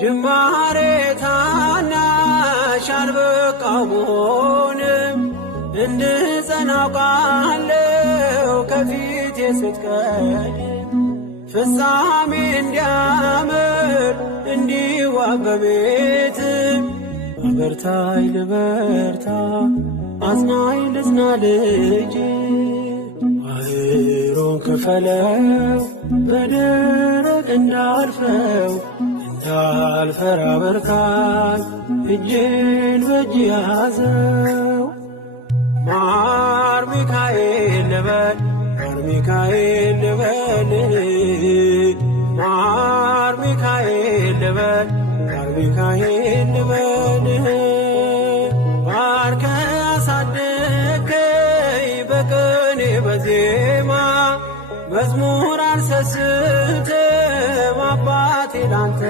ጅማሬ ታናሽ አልበቃው ብሆንም እንድጸና አውቃለሁ ከፊቴ ስትቀድም ፍጻሜ እንዲያምር እንዲዋብ በቤት አበርታይ ልበርታ አጽናኝ ልጽና ልጅ ባህሩን ክፈለው በደረቅ እንዳልፈው እንዳልፈራ በርካኝ እጄን በእጅ ያዘው ማር ሚካኤል ልበል ማር ሚካኤል ልበል ማር ሚካኤል ልበል ማር ሚካኤል ልበል ባርከ አሳደከኝ በቅኔ በዜማ መዝሙር አልሰስትም አባቴ ላንተ